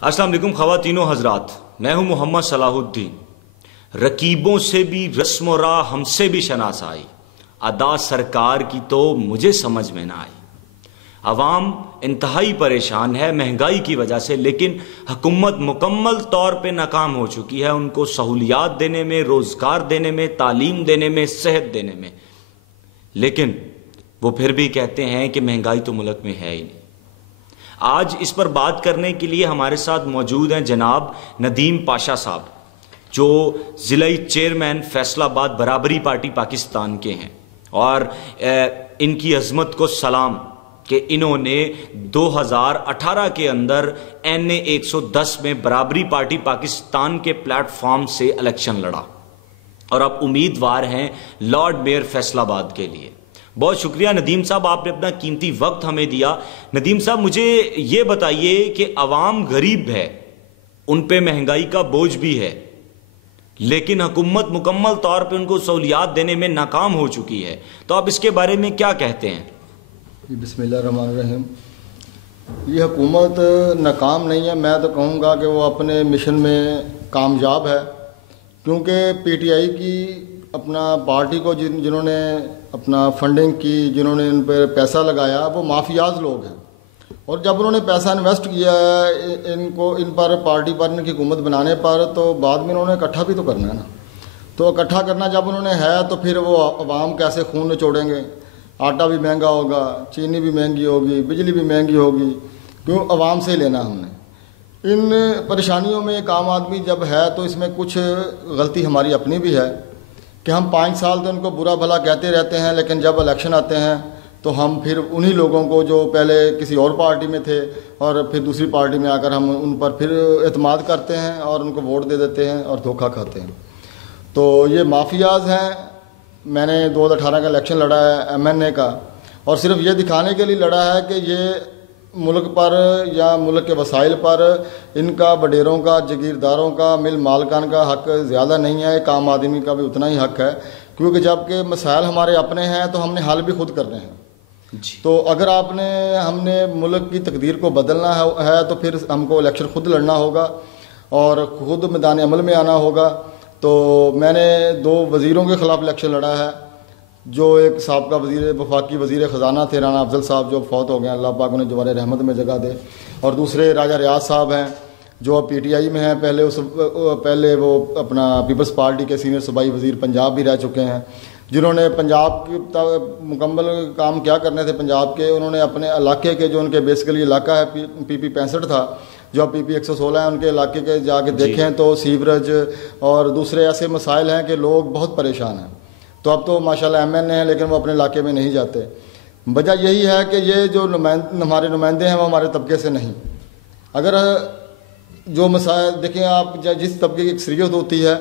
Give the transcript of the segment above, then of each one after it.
अस्सलाम वालेकुम ख़वातीनो हज़रात, मैं हूँ मोहम्मद सलाहुद्दीन। रकीबों से भी रस्म और राह हमसे भी शनास आई, अदा सरकार की तो मुझे समझ में ना आई। अवाम इंतहाई परेशान है महंगाई की वजह से, लेकिन हुकूमत मुकम्मल तौर पे नाकाम हो चुकी है उनको सहूलियात देने में, रोज़गार देने में, तालीम देने में, सेहत देने में। लेकिन वो फिर भी कहते हैं कि महंगाई तो मुल्क में है ही नहीं। आज इस पर बात करने के लिए हमारे साथ मौजूद हैं जनाब नदीम पाशा साहब, जो ज़िला चेयरमैन फैसलाबाद बराबरी पार्टी पाकिस्तान के हैं। और इनकी अज़मत को सलाम कि इन्होंने 2018 के अंदर NA 110 में बराबरी पार्टी पाकिस्तान के प्लेटफॉर्म से इलेक्शन लड़ा और अब उम्मीदवार हैं लॉर्ड मेयर फैसलाबाद के लिए। बहुत शुक्रिया नदीम साहब, आपने अपना कीमती वक्त हमें दिया। नदीम साहब, मुझे ये बताइए कि अवाम गरीब है, उन पे महंगाई का बोझ भी है, लेकिन हुकूमत मुकम्मल तौर पे उनको सहूलियात देने में नाकाम हो चुकी है, तो आप इसके बारे में क्या कहते हैं? बिस्मिल्लाहिर्रहमानिर्रहीम। ये हुकूमत नाकाम नहीं है, मैं तो कहूँगा कि वो अपने मिशन में कामयाब है, क्योंकि PTI की अपना पार्टी को जिन्होंने अपना फंडिंग की, जिन्होंने इन पर पैसा लगाया, वो माफियाज लोग हैं। और जब उन्होंने पैसा इन्वेस्ट किया है इन पर पार्टी पर, इनकी हुकूमत बनाने पर, तो बाद में उन्होंने इकट्ठा भी तो करना है ना। तो इकट्ठा करना जब उन्होंने है तो फिर वो अवाम कैसे खून निचोड़ेंगे? आटा भी महंगा होगा, चीनी भी महंगी होगी, बिजली भी महंगी होगी, क्यों? अवाम से ही लेना हमने। इन परेशानियों में एक आम आदमी जब है तो इसमें कुछ गलती हमारी अपनी भी है कि हम 5 साल तो इनको बुरा भला कहते रहते हैं, लेकिन जब इलेक्शन आते हैं तो हम फिर उन्हीं लोगों को जो पहले किसी और पार्टी में थे और फिर दूसरी पार्टी में आकर हम उन पर फिर एतमाद करते हैं और उनको वोट दे देते हैं और धोखा खाते हैं। तो ये माफियाज हैं। मैंने 2018 का इलेक्शन लड़ा है MNA का, और सिर्फ ये दिखाने के लिए लड़ा है कि ये मुल्क पर या मुल्क के वसाइल पर इनका, वडेरों का, जगीरदारों का, मिल मालकान का हक ज़्यादा नहीं है, एक आम आदमी का भी उतना ही हक है, क्योंकि जबकि मसाइल हमारे अपने हैं तो हमने हल भी खुद करने हैं। तो अगर हमने मुल्क की तकदीर को बदलना है तो फिर हमको इलेक्शन खुद लड़ना होगा और खुद मैदान अमल में आना होगा। तो मैंने 2 वज़ीरों के ख़िलाफ़ इलेक्शन लड़ा है, जो एक साबका वफाकी वज़ीर ख़जाना थे राना अफजल साहब, जो फौत हो गए, अल्लाह पाक उन्हें जवारे रहमत में जगह दे, और दूसरे राजा रियाज साहब हैं जो अब PTI में हैं। पहले वो अपना पीपल्स पार्टी के सीनियर सूबाई वज़ीर पंजाब भी रह चुके हैं, जिन्होंने पंजाब की मुकम्मल काम क्या करने थे पंजाब के, उन्होंने अपने इलाके के, जो उनके बेसिकली इलाका है PP 65 था, जो अब PP 116 है, उनके इलाके के जाके देखें तो सीवरेज और दूसरे ऐसे मसाइल हैं कि लोग बहुत परेशान हैं। तो अब तो माशाल्लाह MNA हैं, लेकिन वो अपने इलाके में नहीं जाते। वजह यही है कि ये जो हमारे नुमाइंदे हैं वो हमारे तबके से नहीं। अगर जो मसाइल देखें आप, जिस तबके की अक्सरियत होती है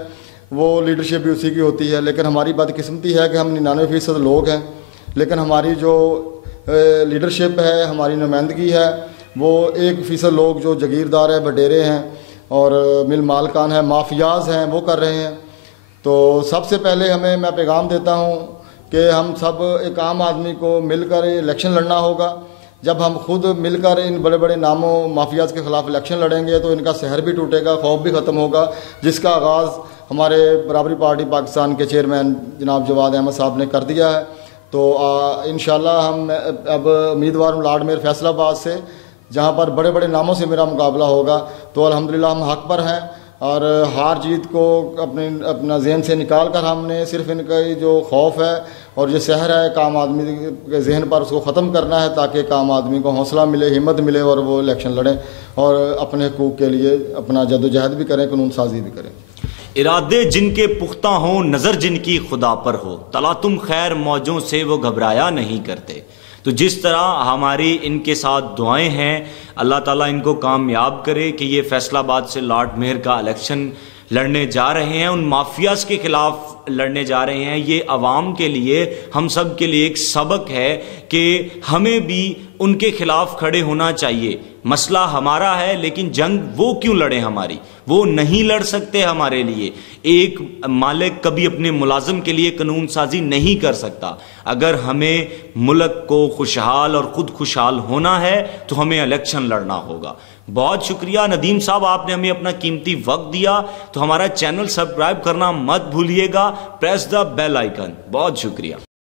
वो लीडरशिप भी उसी की होती है, लेकिन हमारी बदकिस्मती है कि हम 99% लोग हैं, लेकिन हमारी जो लीडरशिप है, हमारी नुमाइंदगी है, वो 1% लोग जो जगीरदार है, वडेरे हैं और मिल मालकान हैं, माफियाज हैं, वो कर रहे हैं। तो सबसे पहले मैं पैगाम देता हूँ कि हम सब एक आम आदमी को मिलकर इलेक्शन लड़ना होगा। जब हम खुद मिलकर इन बड़े बड़े नामों माफियाज के ख़िलाफ़ इलेक्शन लड़ेंगे तो इनका सहर भी टूटेगा, खौफ भी ख़त्म होगा, जिसका आगाज़ हमारे बराबरी पार्टी पाकिस्तान के चेयरमैन जनाब जवाद अहमद साहब ने कर दिया है। तो इंशाल्लाह हम अब उम्मीदवार हूँ लॉर्ड मेयर फैसलाबाद से, जहाँ पर बड़े बड़े नामों से मेरा मुकाबला होगा। तो अल्हम्दुलिल्लाह हम हक़ पर हैं और हार जीत को अपना जहन से निकाल कर हमने सिर्फ इनका जो खौफ है और जो सहर है काम आदमी के जहन पर, उसको ख़त्म करना है, ताकि काम आदमी को हौसला मिले, हिम्मत मिले और वो इलेक्शन लड़ें और अपने हकूक़ के लिए अपना जद्दोजहद भी करें, कानून साजी भी करें। इरादे जिनके पुख्ता हों, नज़र जिनकी खुदा पर हो, तला तुम खैर मौजों से वो घबराया नहीं करते। तो जिस तरह हमारी इनके साथ दुआएं हैं, अल्लाह ताला इनको कामयाब करे कि ये फैसलाबाद से लॉर्ड मेयर का इलेक्शन लड़ने जा रहे हैं, उन माफियाज के खिलाफ लड़ने जा रहे हैं। ये अवाम के लिए, हम सब के लिए एक सबक है कि हमें भी उनके खिलाफ खड़े होना चाहिए। मसला हमारा है, लेकिन जंग वो क्यों लड़े हमारी? वो नहीं लड़ सकते हमारे लिए। एक मालिक कभी अपने मुलाजिम के लिए कानून साजी नहीं कर सकता। अगर हमें मुल्क को खुशहाल और खुद खुशहाल होना है तो हमें इलेक्शन लड़ना होगा। बहुत शुक्रिया नदीम साहब, आपने हमें अपना कीमती वक्त दिया। तो हमारा चैनल सब्सक्राइब करना मत भूलिएगा, प्रेस द बेल आइकन। बहुत शुक्रिया।